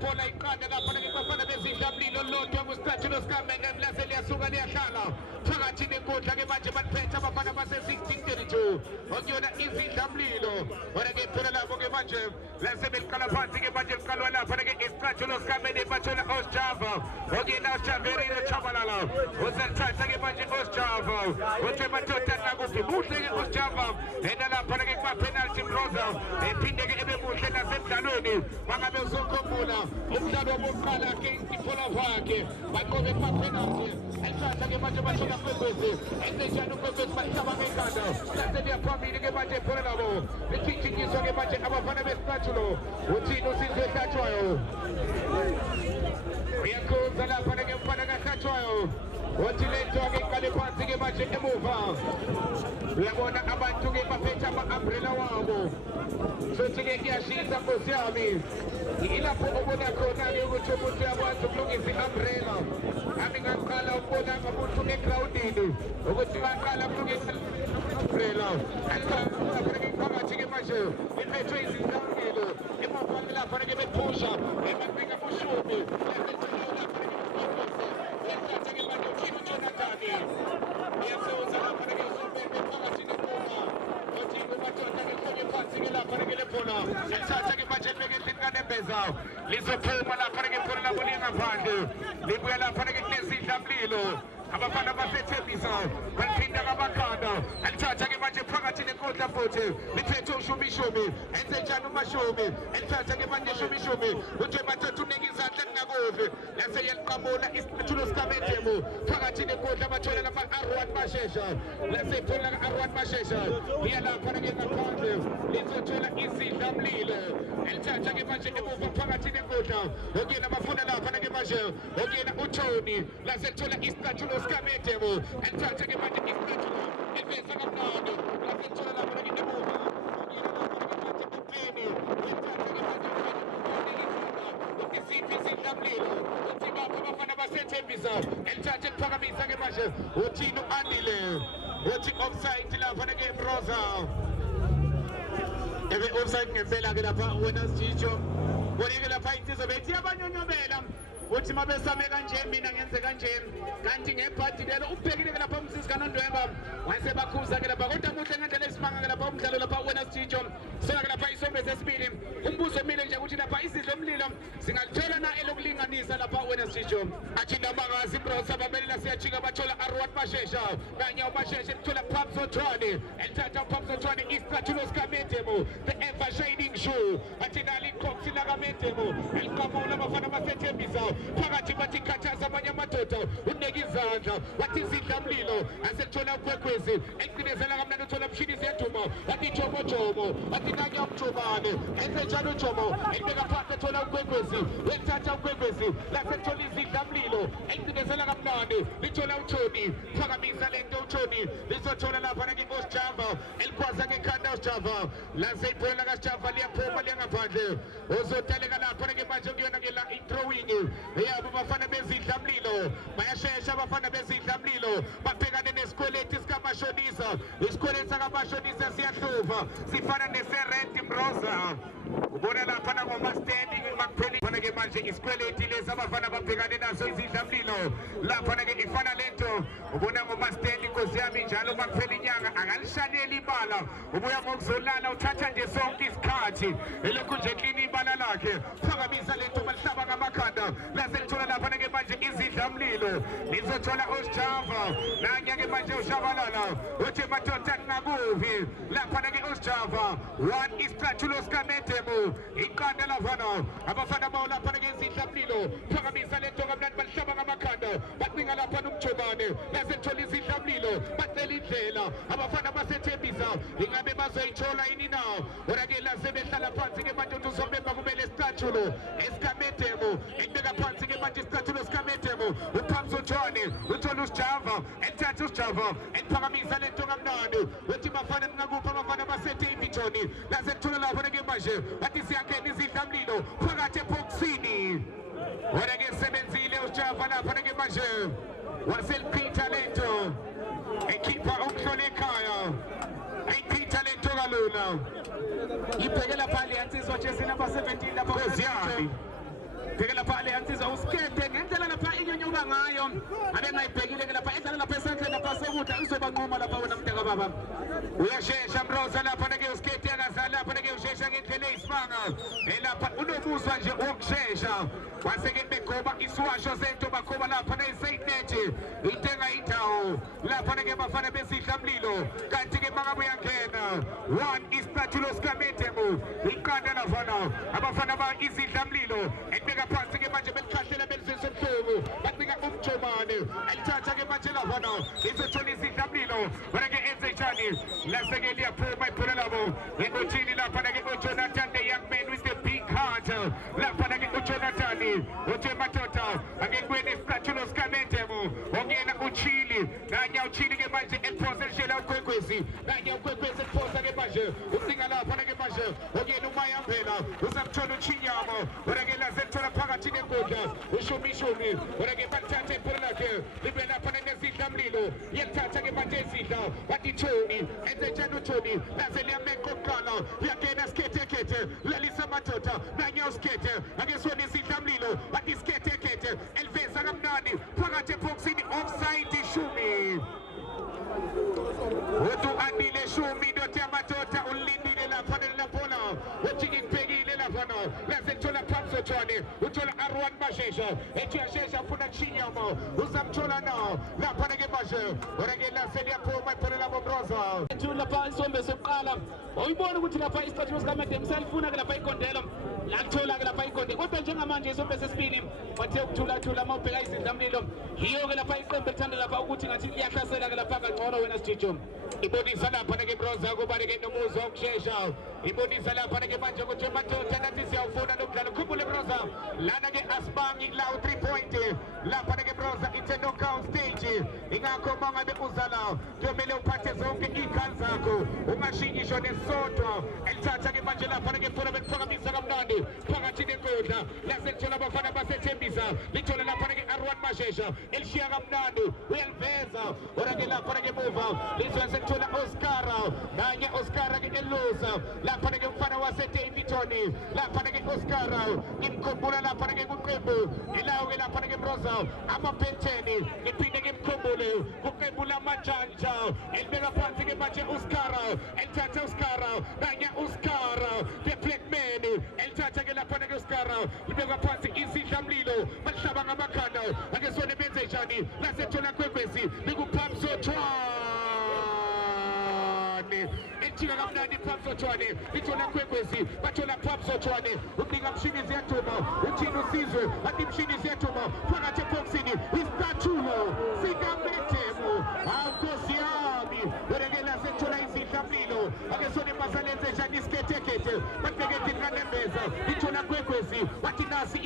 bola iqanda lapha ngibafana bezidlamlilo lonke kustatue skamenge mlase liyasuka liyahlala phakathi nenkundla ke manje baphethe abafana base-1632 okuyona izidlamlilo wena ke phela lapho ke manje lase beliqala phansi ke manje liqalwa lapha ke istatue skamenge bathola Osjava okuyena Osjava Chabalala uselithatha ke manje Osjava uthi madoda nakuphi muhle ke Osjava ena lapha ke kwa penalty Mroza ephinde ke ebe muhle nasemdlalweni bangabe uzokhumbula umdlalo wokuqala ke ipola wakhe baqobe kwa penalty elithatha ke manje bashola kwebezi enzenjani ukwebezi bahlaba ngekhanda lase liyaphambili ke manje ipola labo lichichinyiswa ke manje abafana bestatue uthini usizwe ehlatshwayo uyakhuza lapha ke mfana kahlatshwayo wathi lento ke iqale phansi ke manje emuva uyabona abantu ke baphethe ama-umbrella wabo futhi ke kuyashisa nkosi yami ilapho ubona khona-ke ukuthi umuntu uyakwazi ukulungisa i-umbrella ami ngaqala ukubona ngamuntu egrawundini ukuthi baqala ukulungisa i-umbrella ke phakathi ke manje iphethwe izindawulilo emuva lapha ke bephusha emabika bushumi lizophuma lapha ke khona labo lingaphandle libuya lapha ke kunezidlamlilo abafana basethembisa baliphinda kabakhanda alithatha ke manje phakathi nenkundla futhi lithethe ushumishumi enzenjani umashumi elithatha ke manje shumishumi uthi madoda unike izandla kungakuve lase yaliqamula isithulo sikamedemo phakathi nenkundla bathola lama-Arwan Mashesha lase thola ka-Arwan Mashesha liya lapha ke ngaphandle lizothola izidlamlilo elithatha ke manje emuva phakathi nenkundla okuyena bafuna lapha ke manje okuyena uTony lase lithola istatue Skamedemo elithatha ke manje istatue eveza kamnandi lase lithola lapha ke emuva basethembisa elithathe liphakamisa ke manje uthini u-Andile uthi offside lapha ke Mroza ebe offside ngempela ke lapha wena Sithijo bonike lapha insizwa bethi yabanyonyobela uthi mabesame kanje mina ngenze kanje kanti ngebhadi lelo ubhekile ke lapha umsisi kaNondwemba wayesebakhuza ke lapha kodwa muhle ngendlela esimanga ke lapha umdlalo lapha wena Sithijo sona ke lapha isombe sesibili umbuzo omile nje ukuthi lapha izidlo omlilo singalithola na elokulinganisa lapha wena Sithijo athi ndabakazi Mroza babelela siyajika bathola Arwan Mashesha kanye uMashesha lithola Phamso Thwane elithatha uPhamso Thwane istatue sikaMedemo the ever shining shoe athi nali cox la kaMedemo eliqamula abafana basethembisa phakathi bathi khathaza abanye amadoda uneke izandla wathi izidlamlilo aselithola ukwekwezi eliqinezela kamnandi uthola umshini siyaduma wathi jomo wathi nanye umjomane enzenjani ujomo elibeka phansi ethola ukwekwezi elithatha ukwekwezi laselithola izidlamlilo eliqinezela kamnandi lithola uTony phakamisa lento uTony lizothola lapha ke Osjava elikhwaza ngekhanda Osjava lase ibhola kaSjava liyaphuma liyangaphandle uzotaleka lapha ke manje kuyona ke la throwing yabo bafana bezidlamlilo bayashesha abafana bezidlamlilo babhekane nesikweleti sikamashonisa isikweleti sakamashonisa siyahluva sifana neserenti Mroza ubona lapha nangomastandi bakupheli fana ke manje isikweleti lesi abafana babhekane naso izidlamlilo lapha ke ifana lento ubona ngomastandi inkosi yami njalo bakuphela inyanga akalishaneli ibala ubuya ngokuzolala uthatha nje sonke isikhathi elokhu nje klini ibala lakhe phakamisa lento balihlaba ngamakhanda lase lithola lapha ke manje izidlamlilo lizothola Osjava nanye ke manje ushabalala uthi madoda ngakuvi lapha ke Osjava one istatue sikaMedemo iqanda lavana abafana bawo lapha ke izidlamlilo phakamisa lento kamnandi balihlaba ngamakhanda baqinga lapha nomjomane lase lithola izidlamlilo bacela indlela abafana basethembisa ingabe bazoyithola yini na ora ke lase behlala phansi ke manje uzomemba kumele statue esikaMedemo ekubeka phansi ke manje istatue sikaMedemo uPhamso Thwane uthola uSjava elithatha uSjava eliphakamisa lento kamnandi uthi bafana ngakuphi abafana baseDavidson lase lithola lapha ke manje bathi siyangena izidlamlilo phakathi eboxini ora ke sebenzile uSjava lapha ke manje waseliphitha lento ekhipha ukuhlola ekhaya ayiphitha lento kalula ibhekela phali yansizwa nje sinamba 17 lapha kweziyami pheke lapha aliyansizwa uskete ngendlela lapha inyonyuka ngayo abe ngayibhekile ke lapha edlala lapha esandleni lapha sokudla izobanqoma lapha wena mntaka baba uyashesha Mroza lapha nake uskete akazali lapha nake ushesha ngendlela eyisimanga elapha unomuzwa nje wokushesha waseke begoba iswasho sento bakhoba lapha nayiseyinethi intenga indawo lapha nake bafana besidla mlilo kanti ke mangabe uyangena one ispatulo skametemo iqanda lafana abafana ba isidla mlilo ebeka phansi ke manje belikhahlela belisese mhlobo bacika umjomane elithatha ke manje lafana izothola isidla mlilo bonke enzejani laseke liyaphuma iphela labo ngothini lapha nake uJonathan the young man with the big heart lapha nake uJonathan uthe madoda angekweni ispatulo skametemo ongena uchili nanya uchili ke manje eliphosa elishela ukhwekhwezi nanya ukhwekhwezi eliphosa ke manje usinga lapha nake manje ongena umaya phela uzamthola uchinyama bonke lasethola phakathi nenkundla ushumishumi bonke bathatha iphela lakhe libe lapha nezidla mlilo yethatha ke manje izidla bathi Tony enzejana uTony laze liyamenqa oqala liyangena skete lalisa madoda nanya uskete akesona izidla mlilo bathi skete eliveza kamnandi phakathi eboxini offside ishumi uthi andile shumi ndothi amadoda ulindile lapha nelaphola uthi ngibhekile lapha laze thola phansi uThwane uthola R1 Mashesha ethi yashesha ufuna chinyama uzamthola na lapha ke manje oreke lase liyaphuma iphela labo Mroza ethi lapha isombe sokuqala uyibona ukuthi lapha istatue sikaMede himself ke lapha ikondelo lathola ke lapha ikonde kodwa njengamanje isombe sesibini bathe ukuthula mawubheka izidla mlilo yiyo ke lapha iqembu elithanda lapha ukuthi ngathi liyahlasela ke lapha kangcono wena Stijo ibonisa lapha ke Mroza kuba ke nomuzwa wokushesha ibonisa lapha ke manje ukuthi madoda nathi siyawufuna lokudlala khumbule Mroza lana ke Asibangi lawo 3 point lapha ke Mroza it's a knockout stage ingakho mangabe uzala kumele uphathe zonke ikhali zakho ungashinyi ngisho nesodwa elithatha ke manje lapha ke thola bekuphakamisa kamnandi phakathi nenkundla lasethola abafana basethembisa lithola lapha ke R1 Mashesha elishiya kamnandi uyaliveza orake lapha ke muva lizwe sekuthola Oscar nanye Oscar ke elusa lapha ke mfana wase Davidton lapha ke Oscar imkhumbula lapha ke kuqembu ilawo ke lapha ke Mroza amapenteni iphinde ke mkhumbule kuqembu lamajanja elibeka phansi ke manje Oscar elithatha Oscar nanye Oscar the black man elithatha ke lapha ke Oscar libeka phansi isidla mlilo bahlaba ngamakhanda akesone benze njani lasethola kwekwezi likuphamso Tshwane ethika kamnandi phamso Tshwane ithola kwekwezi bathola phamso Tshwane ubika mshini ziyaduma uthini usizwe athi mshini ziyaduma phakathi eboxini istatue sikaMedemo awukosi yami berekela sethola izidla mlilo akesone basalenze njani iskete batekete kanembeza ithola kwekwezi bathi nasi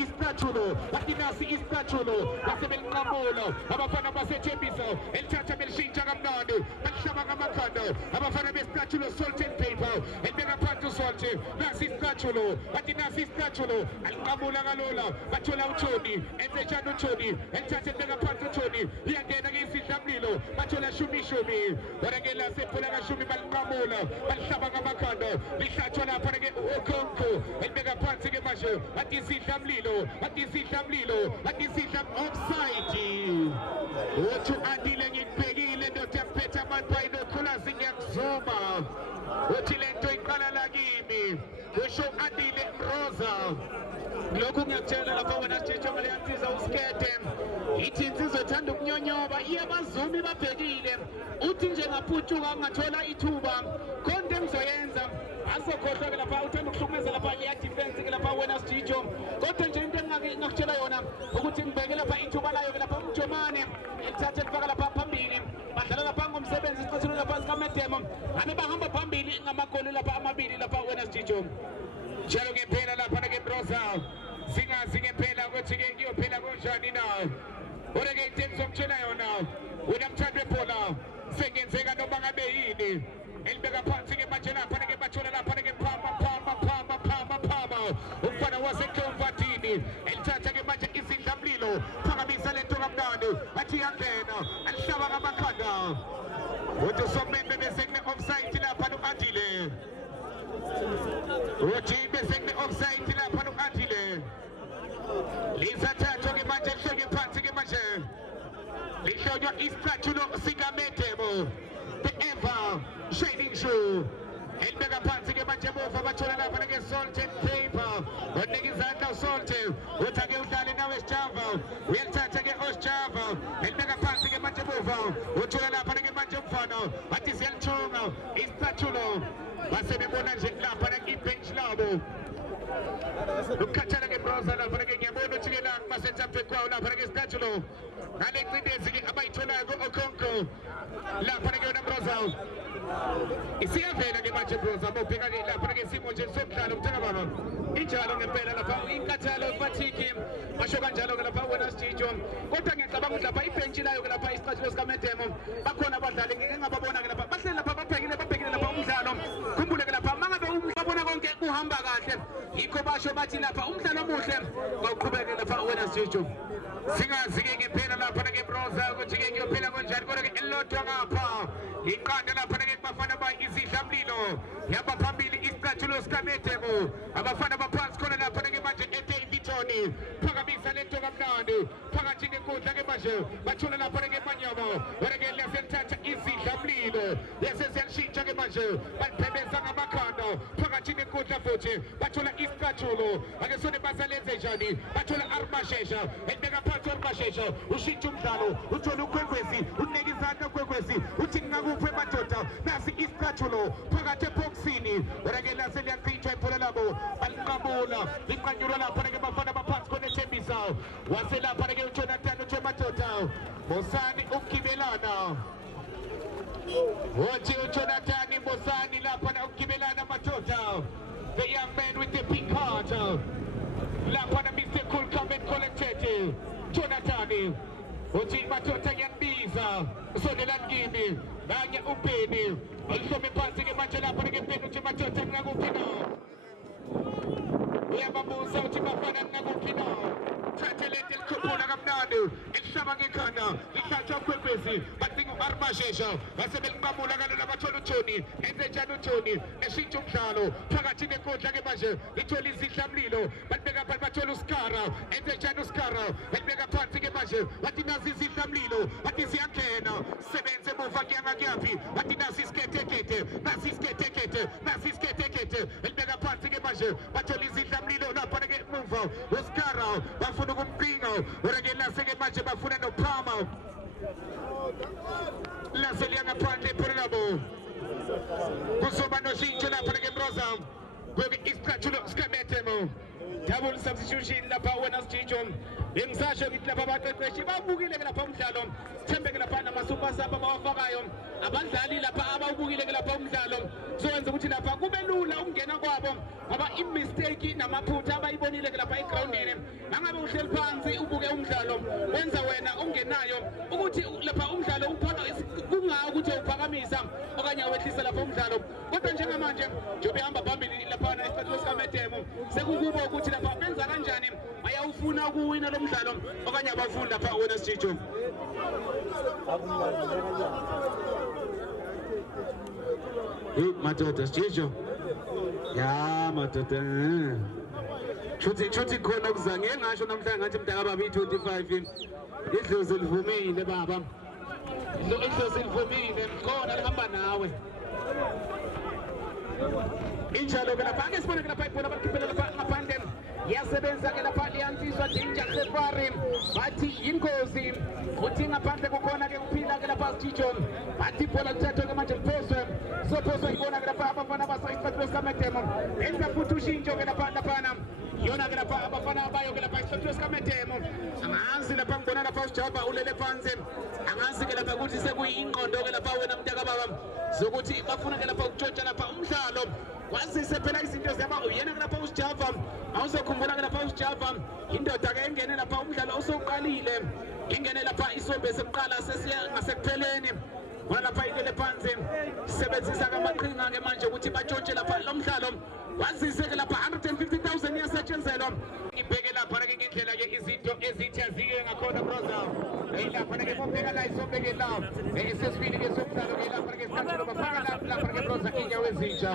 istatue basebelinqamula abafana basethembisa elithatha belishintsha kamnandi balihlaba ngamakhanda abafana bestatue salt and paper elibeka phansi usalt nasi istatue bathi nasi istatue alinqamula kalula bathola uThoni enzejana uThoni elithatha elibeka phansi uThoni liyangena ke isidla mlilo bathola shumi barengela sephula kashumi balinqamula balihlaba ngamakhanda lihlatshwa lapha ke ukhonko elibeka phansi ke manje bathi isidla mlilo offside uthi andile ngikubhekile ndoda yaphetha amapha inokhulazi ngiyakuzuma uthi lento iqala la kimi usho andile Mroza lokhu ngiyakutshela lapha wena Stijo ngaleyansiza uskete ithi insizwe ethanda ukunyonyoba iyabazumi babhekile uthi nje ngaphutshuka ngathola ithuba konke engizoyenza asokhohlwa ke lapha uthanda ukuhlukumeza lapha liya defense ke lapha wena Stijo kodwa nje into engakutshela yona ukuthi ngibeke lapha ithuba layo ke lapha umjomane elithathe lifaka lapha phambili badlala lapha ngomsebenzi isiqothelo lapha sikaMedemo abe bahamba phambili ngamagoli lapha amabili lapha wena Stijo njalo ngempela lapha ke Mroza singazi ngempela ukuthi ke ngiyophela kanjani na oreke into ngizokutshela yona wena mthandi webhola sengenzeka noma ngabe yini elibeka phansi ke manje lapha ke bathola lapha ke phama umfana waseKomfatini elithatha ke manje isidla mlilo phakamisa lento kamnandi athi yangena alihlaba ngamakhanda uthi somembe bese kune offside lapha noandile uthi bese kune offside lapha noandile isicathulo sikaMedemo, the ever shining shoe. Elibeka phansi ke manje emuva bathola lapha ke Salted Paper onika izandla uSalte uthi ake udlale nawe Sjava uyalithatha ke uSjava elibeka phansi ke manje emuva uthola lapha ke manje umfana bathi siyalithunga isicathulo base bebona nje lapha ke ibench labo ukukhathala ke Broza lapha ke ngiyabona ukuthi ke la kuma-center back kwawo lapha ke isicathulo ngale ncindezi ke abayitholayo ku-Okonkwo lapha ke yona Broza isiyavela ke manje Broza bobheka ke lapha ke isimo nje somdlalo mthaka baba injalo ngempela lapha inkathalo fatigue basho kanjalo ke lapha wena Sjijo kodwa ngiyacabanga ukuthi lapha ibench layo ke lapha isicathulo sikaMedemo bakhona abadlali ngeke ngababona ke lapha bahleli lapha babhekile lapha umdlalo khumbule ke lapha mangabe ubona konke kuhamba kahle yikho basho bathi lapha umdlalo omuhle bawuqhubeke lapha wena Sjijo singazi ke ngempela lapha ke Broza ukuthi ke kuyophela kanjani kodwa ke elodwa ngapha iqanda lapha ke bafana ba izidlamlilo yaba phambili isicathulo sikaMedemo abafana baphansi khona lapha ke manje eDavidson phakamisa lento kamnandi phakathi kwenkundla ke manje bathola lapha ke manyama wena leselithatha izidlamlilo lesesiyashintsha ke manje baphebeza ngamakhanda phakathi kwenkundla futhi bathola isicathulo ake sone basalenze njani bathola Armashesha ebeka phansi Armashesha ushintsha umdlalo uthola uKwekwezi unika izandla uKwekwezi uthi ngakuphi emadoda nasi isicathulo phakathi eboxini wena leseliyachithwa ibhola labo baliqabula liqanyulwa lapha ke bafana baphansi khona eThembisa wase lapha ke uJonathan uthi emadoda Bosani ukugibelana uthi uJonathan Bosani lapha ukugibelana madoda the young man with the pink heart lapha Mr. Cool come and collected Jonathan uthi madoda yanbiza sondelani kimi nanye uBheni uhlome phansi ke manje lapha ke Bheni uthi madoda ngakuphi na uyababuza uthi bafana ngakuphi na thathelete likhuphula kamnandi elihlaba ngekhanda lihlatshwa uKwekwezi bathi uArmashesha base beliqamula kalona bathola uJoni enze njani uJoni eshintsha umdlalo phakathi nenkundla ke manje lithola izidlamlilo balibeka phansi bathola uSkara enze njani uSkara balibeka phansi ke manje bathi nazi izidlamlilo bathi siyangena sebenze emuva kuyaphi bathi nasi isiketekete nasi isiketekete nasi isiketekete balibeka phansi ke manje bathola izidlamlilo lapha ke emuva uSkara bafuna ukumpinga wena laseke manje bafuna noPrama laseliya ngaphandle ibhola labo kuzoba noshintsho lapha ke Broza kweke isicathulo sikaMedemo double substitution lapha wena Sjijo bengisasho ngithi lapha abaqeqeshi babukile ke lapha umdlalo sithembe ke lapha nama-super sub abawafakayo abadlali lapha abawubukile ke lapha umdlalo sowenza ukuthi lapha kube lula ukungena kwabo ngoba imistake namaphutha abayibonile ke lapha egroundini nangabe uhleli phansi ubuke umdlalo wenza wena ungenayo ukuthi lapha umdlalo kungayo ukuthi uphakamisa okanye awehlisa lapha umdlalo kodwa njengamanje njengoba ehamba phambili lapha isicathulo sikaMedemo sekukubo ukuthi lapha benza kanjani bayawufuna ukuwina lo mdlalo okanye abafunda lapha wena Sjijo madoda Sjijo ya madoda chuthi khona kuzange ngasho namhlanje ngathi mdaka baba i25 idlozi livumile baba idlozi livumile khona lihamba nawe injalo ke lapha ake sibone ke lapha ibhola bakhiphela lapha ngaphandle yasebenza ke lapha liyansizwa Danger Sefari bathi ingozi uthi ngaphandle kukhona ke kuphila ke lapha Sjijo bathi ibhola lithathwa ke manje liphoswe sophoswe ibona ke lapha abafana basayisicathulo sikaMedemo enza futhi ushintsho ke lapha yona ke lapha abafana abayo ke lapha isicathulo sikaMedemo angazi lapha ngibona lapha uSjava ulele phansi angazi ke lapha ukuthi sekuyingqondo ke lapha wena mntaka baba zokuthi bafuna ke lapha ukutshontsha lapha umdlalo kwazise phela izinto ziyaba uyena ke lapha uSjava awuzokhumbula ke lapha uSjava indoda ke engene lapha umdlalo usoqalile ingene lapha isombe sokuqala sesiya ngasekupheleni wona lapha ikele phansi sebenzisa kamaqhinga ke manje ukuthi batshontshe lapha lo mdlalo wazise ke lapha 150,000 yasetshenzelwa ibheke lapha ke ngendlela ke izinto ezithi azike ngakhona Broza lapha ke bobheka la isombe ke la esesibili ke somdlalo ke lapha ke isicathulo bafaka lapha ke Broza inyawo ezintsha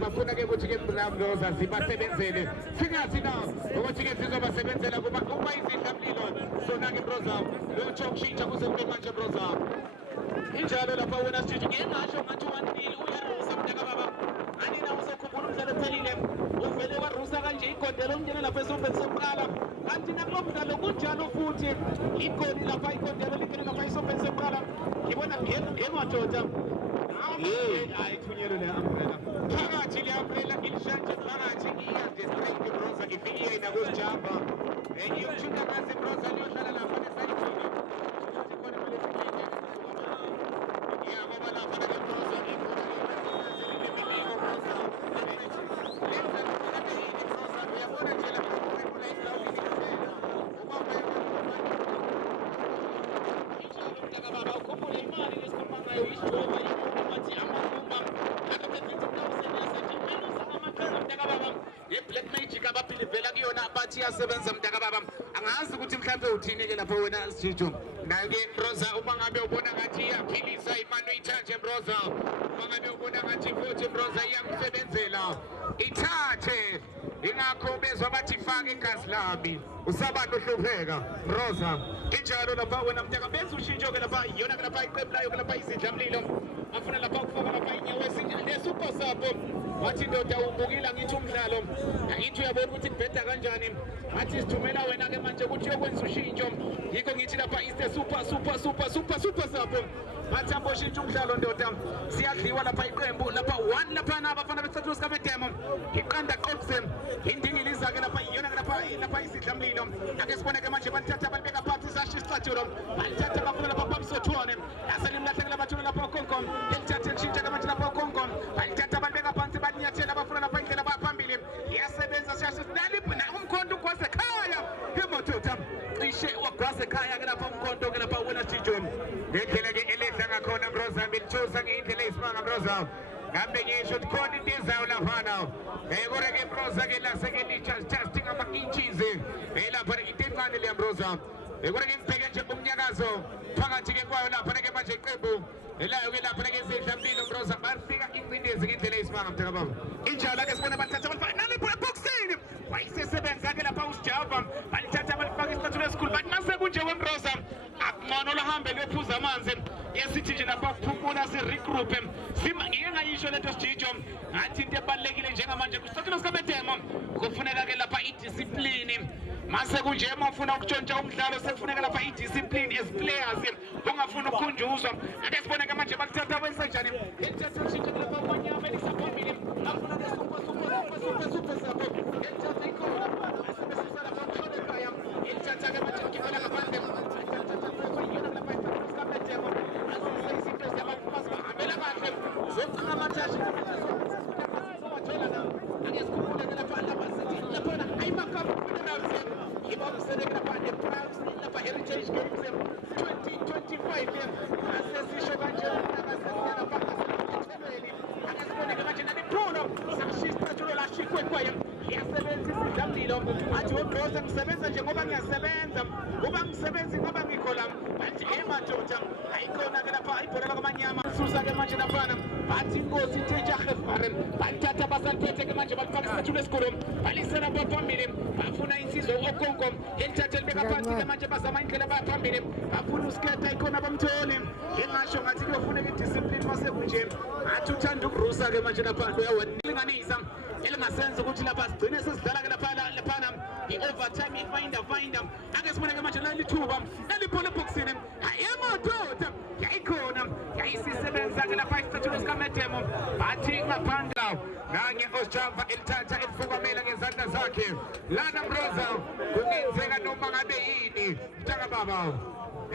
bafuna ke ukuthi ke Broza zibasebenzele singathi na ukuthi ke sizobasebenzela kuba izidlamlilo sona ke broza lo chokushintsha kuze manje broza injalo lapha wena sithi ngingasho ngathi 1-0 uyarusa mntaka baba anina uzokhumbula umdlalo ophelile uvele warusa kanje igondelo umnyana lapha esombeni sokuqala kanti nakulo mdlalo kunjalo futhi igoli lapha igondelo ligcine lapha esombeni sokuqala ngibona ngemadoda ayithunyelwe le umbrella phakathi le umbrella ilishanje phakathi iyadescribe ibroza ifike ina kusijamba iyokuthinta kazi ibroza liyohlala lapha nesayithini khona manje sikhinde yabo balapha ke ibroza ikhona imibiko ibroza lenza lokho ibroza uyabona nje la kula iground ikhona ubamba injalo mntaka baba ukhumbule imali lesikhuluma ngayo ishoba Black Magic abapilivela kuyona bathi yasebenza mntaka baba angazi ukuthi mhlawumbe uthini ke lapho wena Sitho nayo ke broza uma ngabe ubona ngathi iyaphilisa imali uyithathe broza uma ngabe ubona ngathi futhi broza iyakusebenzela ithathe ingakho bezwa bathi faka igazi lami usabantu uhlupheka broza injalo lapha wena mntaka benza ushintsho ke lapha iyona ke lapha iqembu layo ke lapha izidlamlilo afuna lapha ukufaka lapha inyawo esinjalo super sabo wathi ndoda ubukila ngithi umdlalo angithi uyabona ukuthi kubheda kanjani athi sithumela wena ke manje ukuthi uyokwenza ushintsho yikho ngithi lapha is the super sabo bathi amboshintsha umdlalo ndoda siyadliwa lapha iqembu lapha 1 lapha nabafana besathu sikamedemo iqanda qoqse indingiliza ke lapha iyona ke lapha isidlamlilo ake sibone ke manje balithatha balibeka phansi sashi isicathulo balithatha bafuna lapha phamsothwane yaselimlahlekela abathuna lapha ukonkom elithatha elishintsha ke manje lapha ukonkom balithatha balibeka phansi balinyathela abafuna lapha indlela baphambili yasebenza shashi sinalipho na umkhonto kwasekhaya emothotha cishe wagwasekhaya ke lapha umkhonto ke lapha wena Sitho ngendlela ke elehla ngakhona broza bilithusa ngendlela eyisimanga broza kambe ngisho khona into ezayo laphana ekore ke broza ke laseke listing ama-inches elapha into encane le broza ekore ke ngibheke nje umnyakazo phakathi ke kwayo laphana ke manje iqembu elayo ke laphana ke izidlamlilo broza bafika incindezi ngendlela eyisimanga mntaka baba injalo ke sibona bathatha balifaka nalipho eboxini wayisesebenza ke lapha usijava balithatha balifaka isicathulo esikhulu bathi mase kunje wembroza akungcono lahambe lwephuza amanzi yesithi nje lapha kuphumula si-regroup ngike ngayisho lento Sitho ngathi into ebalulekile njengamanje kusicathulo sikamedemo kufuneka ke lapha idiscipline mase kunje uma ufuna ukutshontsha umdlalo sekufuneka lapha idiscipline as players ungafuna ukukhunjuzwa ake sibone ke manje balithatha benza njani elithatha ushintsho lapha kwanyama elisaphambili afuna ke super sabo elithatha ikhona asebenzisa lapha umhlolekaya elithatha ke manje ngibona ngaphandle Heritage Games 2025 asesisho kanje nakasesiyana phakathi akasiboneke manje naliphulo sashistrathulo lashikwe kwaye yasebenzisa idlamlilo athi webroza ngisebenza nje ngoba ngiyasebenza uba ngisebenzi ngoba ngikhola bathi emadoda ayikhona ke lapha ibhola lakwamanyama susa ke manje laphana bathi inkosi tejahefaren bathatha basalithethe ke manje balifaka isicathulo esikhulu balisela phambili bafuna insizwa okonkom elithathe libeka phansi ke manje bazama indlela baphambili bafuna usketa ikhona bamtholi ngingasho ngathi kuyofuneka idiscipline masekunje athi uthanda ukurusa ke manje lapha uyawalinganisa elingasenza ukuthi lapha sigcine sesidlala ke laphana i-overtime ifinda ake sibone ke manje lalithuba eliphola eboxini ayemadoda yayikhona yayisisebenza ke lapha isicathulo sikamedemo bathi ngaphandle nganye osijava elithatha elifukamela ngezandla zakhe lana broza kungenzeka noma ngabe yini mntaka baba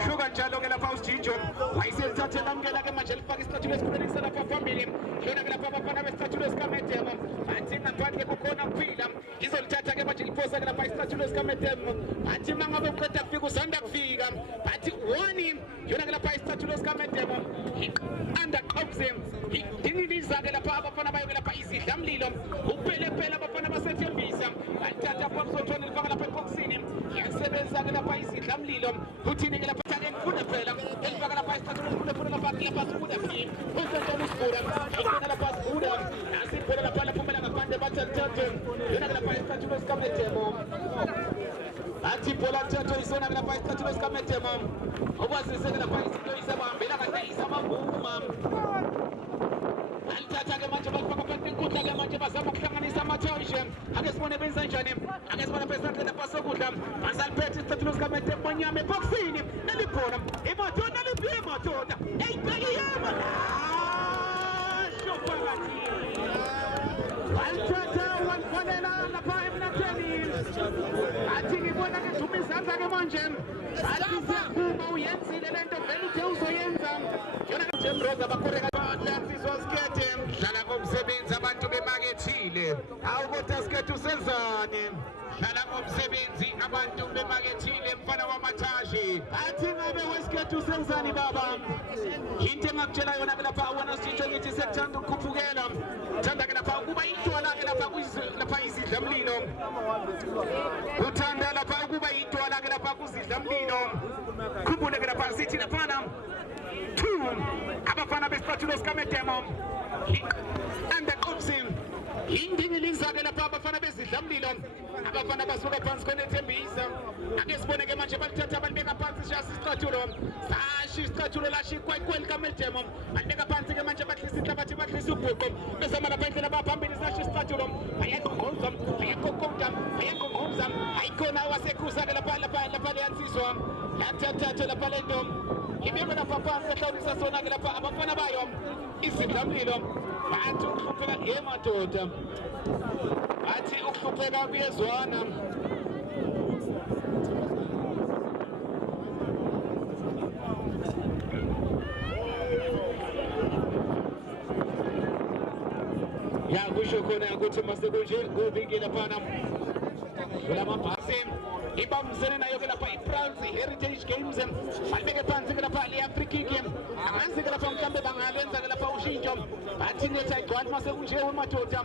shuka njalo ke lapha uSitho wayiselithathe lamukela ke manje lifaka isicathulo esikhulekisa lapha phambili yona ke lapha abafana besicathulo sikamedemo bathi ngaphandle kukhona kuphila izolithatha ke manje liphosa ke lapha isicathulo sikamedemo bathi mangabe uqeda kufika usanda kufika bathi wani yona ke lapha isicathulo sikamedemo andaqhawuze ingiliza ke lapha abafana bayo ke lapha izidlamlilo uphelepele abafana basethembisa balithatha phamsothweni lifaka lapha eboxini yasebenza ke lapha izidlamlilo uthini ke lapha ngifuna phela elifaka lapha isicathulo esikhulu lapha sibuda fi usentshona usibuda ikhona lapha sibuda nasibhola lapha laphumela ngaphandle bathathe yona ke lapha isicathulo sikamedemo Ati pola tato isona bila pa tato iskamete mam. Obasi segala pa isito isama bila kata isama buma. Altata manje bakapakati kutla manje bazama kuhlanganisa amathoshe. Ake sibone benza njani? Ake sibone present la paso kudla. Azalphethe tato iskamete manyame boxini. Nalipona. Imoto nalipima tota. Hey kayama. Shopagati. Altata wanfanela la pa emnateni. Ati ngibona ke dumizanza ke manje. Ati sekuba uyenzile lento vele uthe uzoyenza. Yona ke Rosa bakoreka balantsizwa skete. Dlala ngomsebenzi abantu bemakethile. Awukodwa skete usenzani? Dlala ngomsebenzi abantu bemakethile mfana wamathashi. Athi ngabe weskete usenzani baba? Into engakutshela yona ke lapha wona sitho ngithi sekuthanda ukukhuphukela. Thanda ke lapha ukuba intwala ke lapha izidlamlilo. Uthanda lapha ukuba intwala ke lapha kuzidlamlilo. Khumbule ke lapha sithi lapha abafana besiphathulo sikamedemo and the Kopsim indingiliza ke lapha abafana bezidlamlilo abafana basuka phansi konethembisa ake sibone ke manje balithatha balibeka phansi shasi isicathulo sashi isicathulo lashikwa ikweli kamedemo balibeka phansi ke manje bahlisa inhlabathi bahlisa ubhuqo besama lapha endlela baphambili sashi isicathulo ayaqonqoza ayaqonqoza ayikhona wasekruza ke lapha leyansizwa lathatha lapha lento ibeke lapha phansi ehlawulisa sona ke lapha abafana bayo izidlamlilo bathi ukuhlupheka emadoda bathi ukuhlupheka kuyezwana ya kusho khona ukuthi masekunje kubikile phana kulamabhasi ibambisene nayo ke lapha iPrance Heritage Games balibeke phansi ke lapha le-Africa amanzi ke lapha mhlambe bangalenza ke lapha ushintsho bathi netha igcwali masekunje wemadoda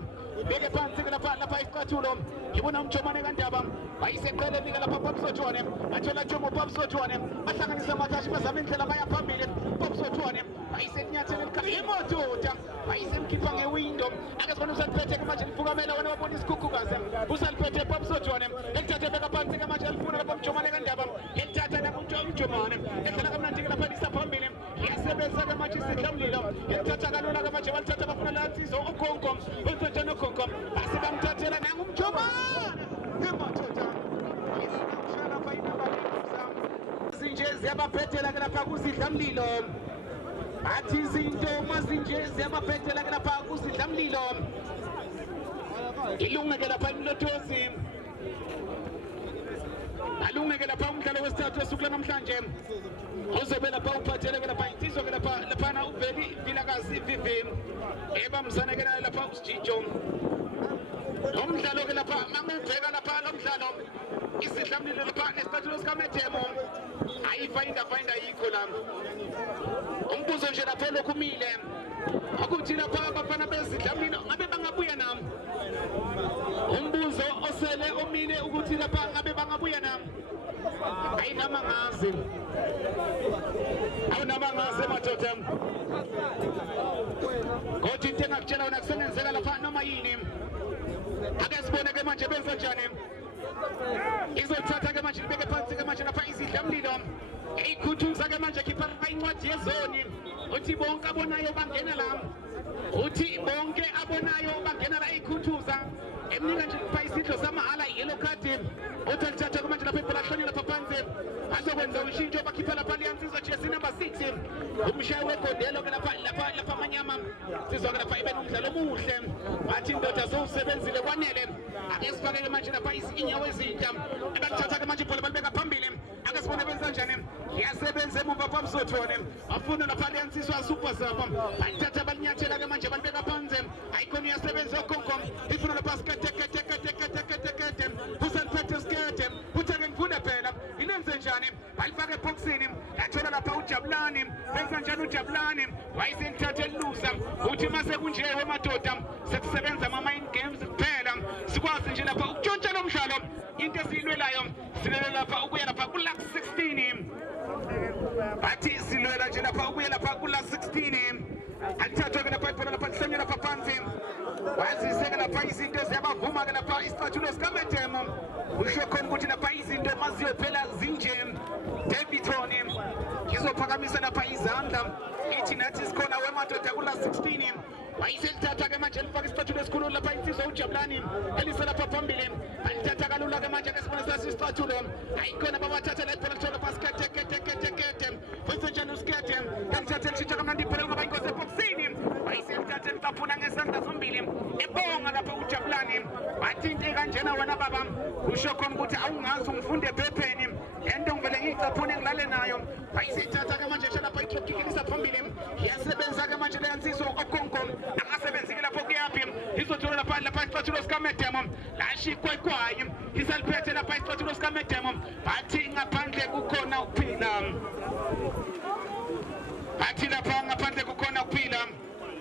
beke phansi ke lapha isicathulo ngibona umjomane kandaba bayiseqeleni ke lapha Babsotshwane bathola Jomo Babsotshwane bahlanganisa amathashi bazama indlela baya phambili Babsotshwane bayisenyathele imododa bayisemkhipha ngewindow ake sibona usaliphethe ke manje lifukamela wena wabona isikhukhukazi usaliphethe Babsotshwane elithathe beka phansi ke manje alifuna lapha umjomane kandaba elithatha lapha umjomane edlala kamnandi ke lapha lisaphambili liyasebenza ke manje isidlamlilo elithatha kalula ke manje balithatha bafuna lantsizo ukhonko benzenjani ukhonko asibamthathela nangumjomane emadoda izinamshana fayinaba zinje ziyabaphethela ke lapha kuzidlamlilo athi izinto mazinje ziyabaphethela ke lapha kuzidlamlilo ilungeke lapha imlotozi alungeke lapha umdlalo wesithathu esuku namhlanje uzobe lapha uphathele ke lapha insizwa ke lapha uveli vilakazi vivi ebamzana ke lapha usijijo umdlalo ke lapha mangubheka lapha lomdlalo isidlamlilo lapha nesicathulo sikamedemo ayifinda yikho la umbuzo nje lapha lokumile ukuthi lapha abafana bezidlamlilo ngabe bangabuya nami umbuzo osele omile ukuthi lapha ngabe bangabuya nami ayinamangazi awunamangazi madoda kodwa into engakutshela wona kusengenzeka lapha noma yini ake sibone ke manje benza njani izothatha ke manje libeke phansi ke manje lapha izidlamlilo ikhuthuza ke manje khipha incwadi yezoni uthi bonke abonayo bangena la uthi bonke abonayo bangena la ikhuthuza emnika nje kupha isidlo samahala yellow card uthi lithatha ke manje lapha ibhola hlonela lapha phansi azokwenza ushintsho bakhipha lapha liyansizwa jersey number 6 umshayi wegodelo ke lapha amanyama sizwa ke lapha ibe nomdlalo omuhle bathi indoda sowusebenzile kwanele ake sifake ke manje lapha inyawo ezintsha abalithatha ke manje ibhola balibeka phambili ake sibone benza njani yasebenza emuva Babsotshwane bafuna lapha liyansizwa super zapa balithatha balinyathela ke manje balibeka phansi ayikho yasebenza okhonko ifuna lapha skete usaliphethe skete uthake ngifune phela ilenze njani balifaka eboxini yathola lapha uJabulani benza njani uJabulani wayisenithathe elusa uthi mase kunje wemadoda sekusebenza ama-mind games kuphela sikwazi nje lapha ukutshontsha lo mdlalo into esiyilwelayo silwela lapha ukuya lapha ku-last 16 bathi silwela nje lapha ukuya lapha ku-last 16 alithathwa ke lapha ibhola lapha lihlonywe lapha phansi wazise ke lapha izinto ziyabavuma ke lapha isicathulo sikamedemo usho khona ukuthi lapha izinto akwaziyo phela zinje Davidton izophakamisa lapha izandla ithi nathi sikhona wemadoda kula 16 wayiselithatha ke manje elifaka isipathulo esikhulu lapha insizwa uJabulani eliselapha phambili alithatha kalula ke manje ngesibona sasi isipathulo ayikhona babathatha la ibhola lithola pasi kete futhi njalo uskete elithatha elishintsha kamnandi ibhola ngoba inkosi eboxini wayiselithatha elitaphuna ngesandla zombili ebonga lapha uJabulani bathi into kanjena wena baba usho khona ukuthi awungazi umfunde ephepheni lento ngivele ngiyicaphune ngilale nayo wayiselithatha ke manje lapha ikhokikilisa phambili yasebenza ke manje le insizwa okonko akasebenzi lapho kuyaphi izothola lapha isipathulo sikaMedemo lashikwekwayi isaliphethe lapha isipathulo sikaMedemo bathi ngaphandle kukhona ukuphila bathi lapha ngaphandle kukhona ukuphila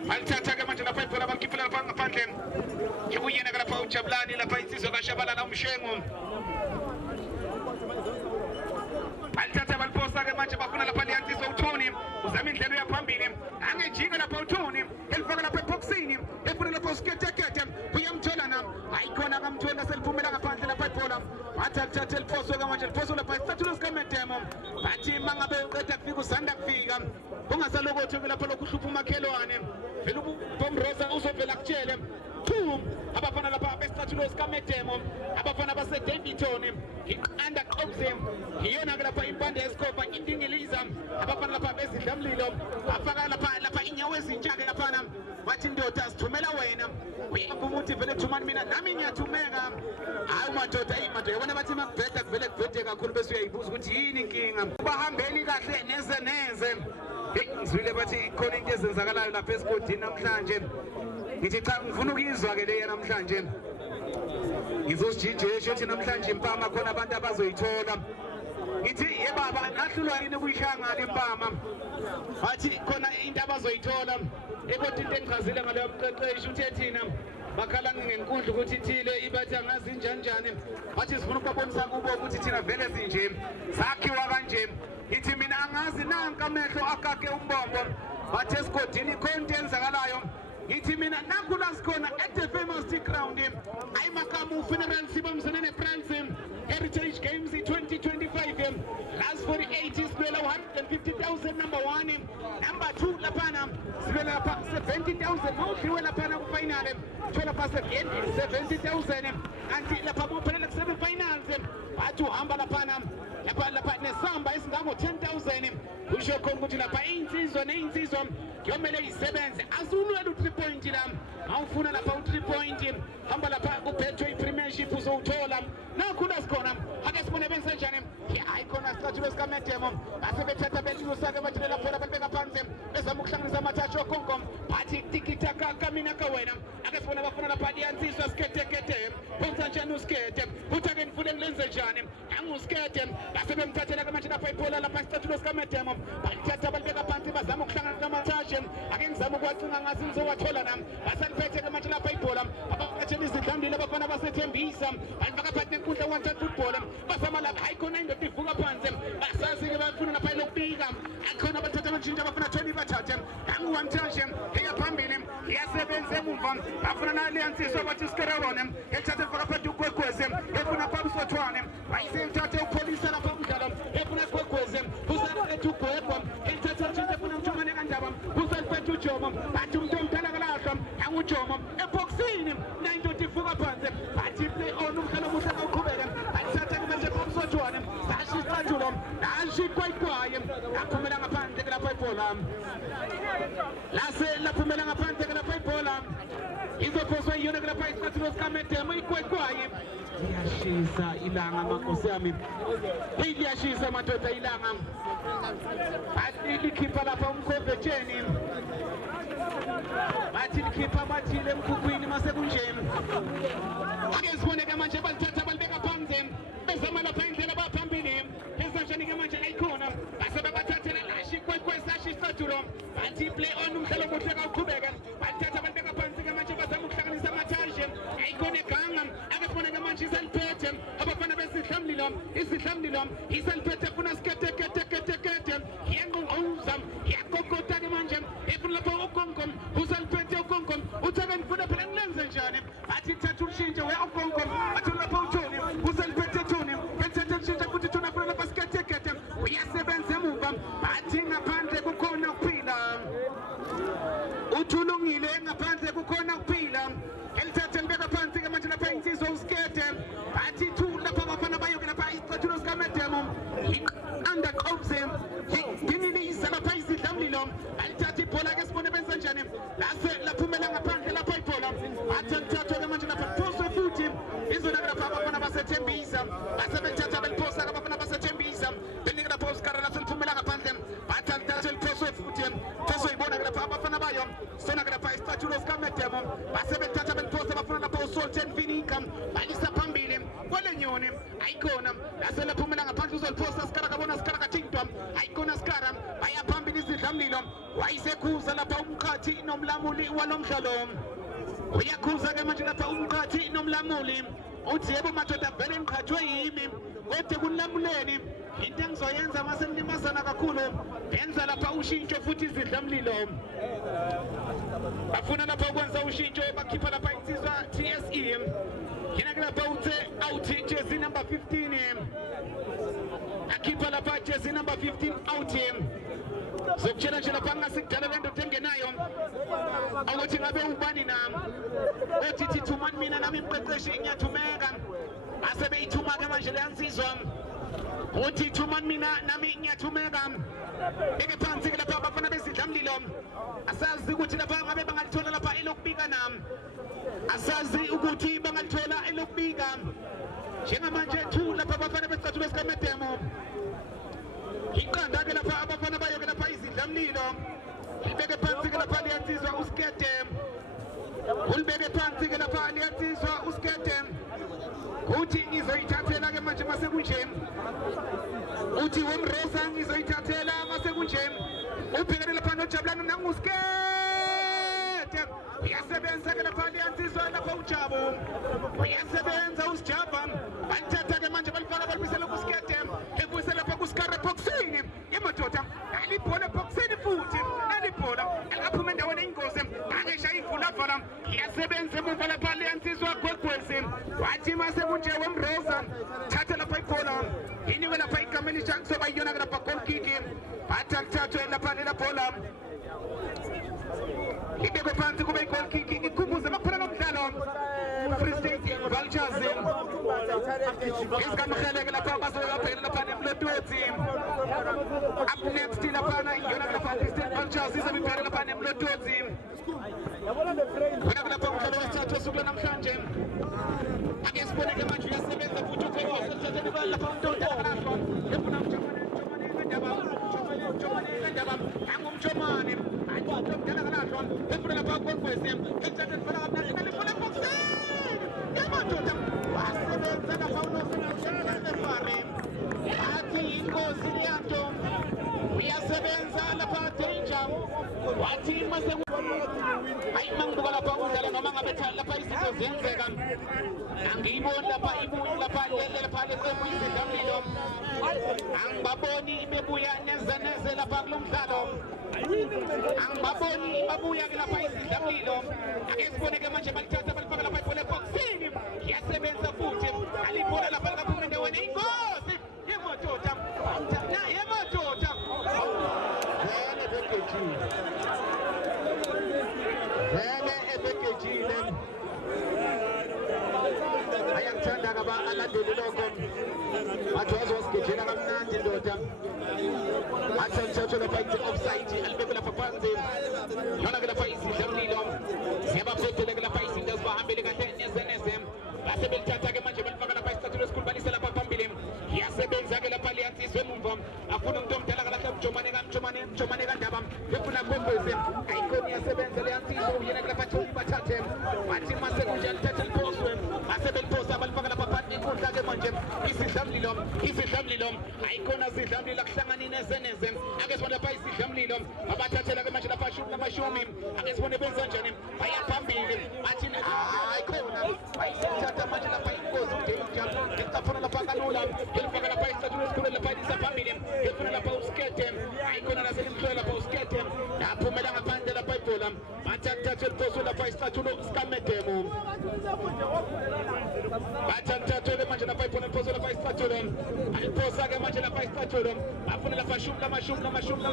balithatha ke manje lapha ibhola balikhiphela lapha ngaphandle ibuyena ke lapha uJabulani lapha insizwa kaShabalala umshengu balithatha baliphosa ke manje bafuna lapha liyansizwa uThoni uzama indlela yaphambili angejika lapha uThoni elifaka lapha eboxini efuna lapha uskete uyamthola na ayikhona kamthola seliphumela ngaphandle lapha ibhola bathatha eliphoso ke manje eliphoso lapha isipathulo sikaMedemo bathi mangabe uqeda kufika usanda kufika ungasalokothi ke lapha lokhu uhlupha umakhelwane vele uBomrosa uzovela kutshele abafana lapha besipathulo sikaMedemo abafana base Davidton iqanda qobze iyona ke lapha impande escopa indingiliza abafana lapha besidlamlilo afaka lapha inyawo ezintsha ke lapha bathi ndoda sithumela wena uyavuma uthi vele thumani mina nami ngiyathumeka hayi madoda yabona bathi makubheda kuvele kubhede kakhulu bese uyayibuza ukuthi yini inkinga bahambeli kahle neze ngizwile bathi khona into ezenzakalayo lapha esigodini namhlanje ngithi cha ngifuna ukuyizwa ke leya namhlanje ngizosijinjesha ethi namhlanje impama khona abantu abazoyithola ngithi ye baba nahlulwa yini kuyishangala impama bathi khona into abazoyithola ekodwa into engichazile ngaleyo mqeqeshi uthe thina bakhala ngenkundla ukuthi ithile ibathi angazi njani bathi sifuna ukubabonisa kubo ukuthi thina vele sinje sakhiwa kanje ngithi mina angazi nanka amehlo akake umbombo bathi esigodini khona into enzakalayo ngithi mina nakhula sikhona at the famous ground ayimakamu funeral sibamsana nePrince Heritage Games 2025 last 48 sibela 150,000 number 1 number 2 laphana sibela lapha 70,000 mawudliwe laphana ku final thola past 70,000 kanti lapha mophelela ku semi finals bathi uhamba laphana lapha nesamba esingango 10,000 kusho khona ukuthi lapha insizwa kuyomele isebenze azulwela u3 point la awufuna lapha u3 point hamba lapha kuphethwe iPremiership uzowuthola nakhula sikhona ake sibone benze njani icon isipathulo sikaMedemo base bethatha belusa ke bathi lapho babeka phansi bezama ukuhlanganisa amathathu okonkom bathi tikitaka kamina ka wena ake sibone bafuna lapha diyansizwa skete wenza njani uskete uthi ake ngifune ngilenze njani anguskete base bemthathela ke manje lapha ibhola lapha isipathulo sikaMedemo bathatha balibeka phansi bazama ukuhlanganisa amathathu ake ngizama ukwacinga ngazi ngizowathola nami basaliphethe ke manje lapha ibhola abaphethe izidlamlilo abafana basethembisa balifaka phakathi nenkundla wantatha football basama lapha ayikhona indoda ivuka phansi basazi ke bafuna lapha lokubika akhona bathatha amantshintsha abafuna 20 bathathe angu-1 eyaphambili iyasebenza emumva bafuna naliyansizwa bathi sikerewone elithatha lifaka phakathi ugwegweze efuna phamsothwane bayiseyithathe ukholisa lapha umdlalo efuna gwegweze usaliphethe ugwegwa elithatha mtshintsha efuna mthumane kandaba usaliphethe ujomo bathi umuntu omdala kalahla angujomo eboxini nayindoda ivuka phansi bathi play on umdlalo omuhle awuqhubeke alithatha ke manje phamsothwane sashi isipathulo nashikwayikwaye aphumela ngaphandle ke lapha ibhola lase laphumela ngaphandle ke lapha ibhola izophoswa yiyona ke lapha isipathulo sikaMedemo ikwayikwaye liyashisa ilanga makosi yami liyashisa madoda ilanga bathi likhipha lapha umkhovetsheni bathi likhipha bathile emkhukhwini masekunjeni ake sibone ke manje balithatha balibeka phansi bezama lapha indlela baphambili esanjani ke manje ayikhona base babathathela lashi kwesashi isathulo bathi play on umdlalo omuhle kawuqhubeke balithatha balibeka phansi ke manje bazama ukuhlanganisa amathashi ayikhona eganga ake sibone ke manje isaliphethe abafana besidlamlilo isaliphethe funa skete yengqongqoza yakokota ke manje efuna lapha ukonkom usaliphethe ukonkom uthake ngifuna phela ngilenze njani bathi thatha ushintshe we ukonkom bathi lapha uThoni usaliphethe Thoni ethatha ushintshe Nyoni, Icona, Asela Pumana, Pantus, Posta, Scarabona, Scaratintum, Icona Scaram, Maya Pambinis, Lamilum, Waisekus, La Paumkati, Nom Lamuli, Walom Shalom, Oyakuza, Gamajana Paumkati, Nom Lamulim, Otiebo Matota, Belen Katway, Ote Lamuleni, Hintang Soyenza, Masan Masana Kakulo, Enza La Paushincho, Footis, Lamilum. Afuna na Pagwanza Ushinjo, Bakipa la Paitiza, TSE, Kinagala Baute, out jersey number 15, Akipa la jersey number 15, out him. So challenge la Panga Siktalavendo Tengenayon, Awatingabe Ubaninam, OTT to Manmina Nami preparation to Megan, Asabe to Magaman season, OTT to Manmina Nami to Megan, Egepan Sigla Papa Fanabesi Damlilom. Asazi ukuthi lapha ngabe bangalithola lapha elokubika nami asazi ukuthi bangalithola elokubika njengamanje thu lapha abafana besicathu besikamedemo iqanda ke lapha abafana bayo ke lapha izidlamlilo libeke phansi ke lapha liyansizwa uskete ulibeke phansi ke lapha liyansizwa uskete uthi ngizoyithathela ke manje mase kunje uthi womresa ngizoyithathela mase kunje ubhekele lapha noJabulani nanguskete uyasebenza ke lapha liyansizwa lapha uJabu uyasebenza usijaba bathatha ke manje balifaka balibisela kuskete ebuyisela lapha kuskare boxini emadoda alibhola boxini futhi alibhola akaphuma endaweni eyingozi angesha ivula vala uyasebenza emuva lapha liyansizwa gogwezi wathi mase kunje womreza thatha lapha ibhola iniwe lapha igameni kuzoba yiyona ke lapha goal kick bathathu lapha lela bhola ibekwe phansi kube i-goal kick ikhumbuze bakuphela nomdlalo Free State Vultures isikamheleke lapha bazoyabhekela lapha nemlototi up next laphana iyona lapha Free State Vultures izobibhekela lapha nemlototi wena lapha umdlalo wesithathu osuku namhlanje ake siboneke manje uyasebenza futhi uthekile lapha uNtonta kalahlo efuna Angumjomani, I don't know Galahon, the Pula Papa with him, the General Boxing. Yamato, was the Paulos and the farming. Ati Ingo Siriato, we are seven Zalapa danger. What team must have I Mangala Paula, Mama Betala Paisito Zenzegan, and Ibo La Paibu, La Pale, La Pale, ang baboni imebuya nezaneze la paglum dalo ang baboni imebuya la paisi damilo akespone ke manje balithatha balifaka la pole boxini yasebenza futhi alipola la pala kumende wena ingozi yemotoda na yemotoda vele ebekejile ayakuthanda kaba alandeli lokho athi wazosgejela kamnandi ndoda athi mthatho lapha ithi offside alibeke lapha phansi yona ke lapha isidlamlilo siyabaphethe ke lapha izinto ezibahambele kahle nezenezem base belithatha ke manje balifaka lapha isithathu lesikhulu balise lapha phambili iyasebenza ke lapha liyansizwe emumva afuna umuntu omdala kalahla mjomane kandaba efuna kombeze ayikoni iyasebenza liyansizwa uyena ke lapha tholi bathathe bathi mase kunje alithathe liphoswe base beliphosa balifaka lapha phansi inkundla ke manje isidlamlilo ayikona zidlamlilo kuhlangani nezeneze ake sibone lapha isidlamlilo abathathela ke manje lapha namashumi ake sibone benza njani baya phambili athi ayikona bayithatha manje lapha ingozi udanger ngicafuna lapha kalula ngifaka lapha isithathu lesikhulu lapha isaphamili ngifuna lapha uskete ayikona laselimhlola lapha uskete yaphumela ngaphandle lapha ibhola bathatha iliphoso lapha isithathu sikamedemo bathatha manje lapha ibhola iliphoso lapha isithathu aliphosa ke manje lapha isithathu bafuna lapha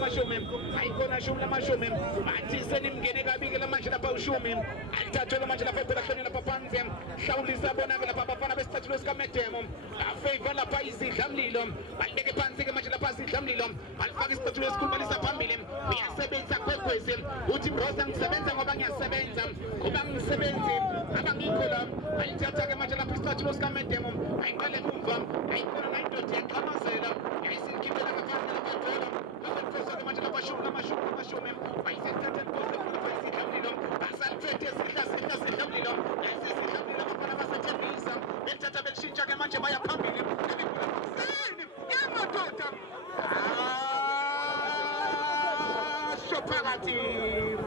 shumi ayikona shumi bathi senimngene kabike la manje lapha ushumi alithatha manje lapha ibhola hloni lapha phansi hlawulisa bona ke lapha abafana besithathu sikamedemo afavor lapha izidlamlilo balibeke phansi ke manje lapha izidlamlilo balifaka isithathu lesikhulu balisa phambili uyasebenza kwekwezi uthi Mroza ngisebenza ngoba ngiyasebenza kuba ngisebenzi abangikho la ayithatha ke manje lapha isithathu sikamedemo ayiqale emumva ayikona nayindoda yaqhamazela yayisikhiphela ngaphandle lapha ibhola bafuna ke manje lapha shumi ayisithatha ibhola lapha izidlamlilo basaliphethe sidlamlilo yayisidlamlilo abafana basathembisa belithatha belishintsha ke manje baya phambili inethi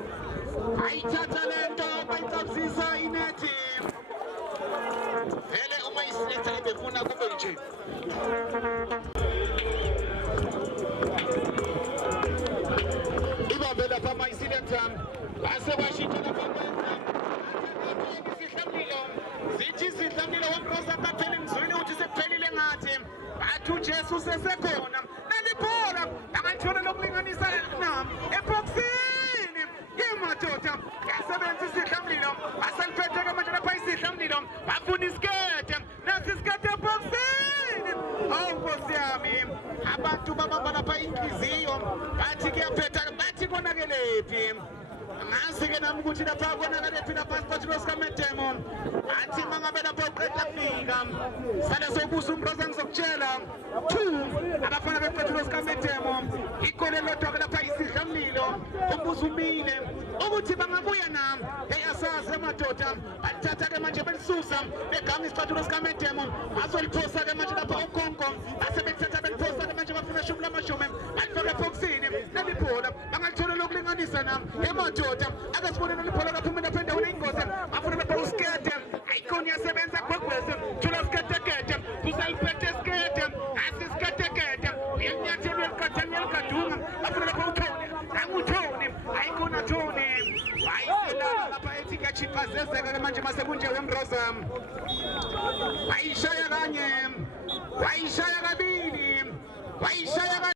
ayithatha lento bayicabzisa inethi vele uma isiletha befuna kube nje ibambe lapha ama isiletha base bashintsha lapha isihlamlilo zithi isihlamlilo wamrosa kaphela emzweni uthi sekuphelile ngathi bathi uJesu sesekhona nalibhola angalithola lokulinganisa nam eboxini imadoda yasebenzisa isihlamlilo baseliphethe manje lapha isihlamlilo bafuna isikete nasi isikete eboxini hawu Nkosi yami abantu babamba lapha inhliziyo bathi kuyaphetha bathi konakelephi ngasi-ke nami ukuthi lapha konakelephi lapha siphathile sikaMedemo athi mangabe lapha uqeda kufika sale sobusa uMroza ngizokutshela 2 abafana bephathile sikaMedemo igole lodwa-ke lapha isidlamlilo umbuzo umile ukuthi bangabuya nami eyasazi emadoda balithatha-ke manje belisusa begama isiphathilo sikaMedemo bazoliphosa-ke manje lapha ukhonko asebelithatha beliphosa-ke manje bafuna ishumi lamashumi balifaka ebhokisini nalibhola bangalithola lokulinganisa nami emadoda akasibonela libhola kaphuma lapha endaweni eyingozi bafuna lapha usikete ayikoni yasebenza gbogwese thola siketekete kusaliphethe sikete asisiketekete uyanyathelo elikatani elikadunga bafuna lapha uthoni nanguthoni ayikona thoni wayiselala lapha ethi kuyachipazezeka manje masekunje wemroza wayishaya kanye wayishaya kabili wayishaya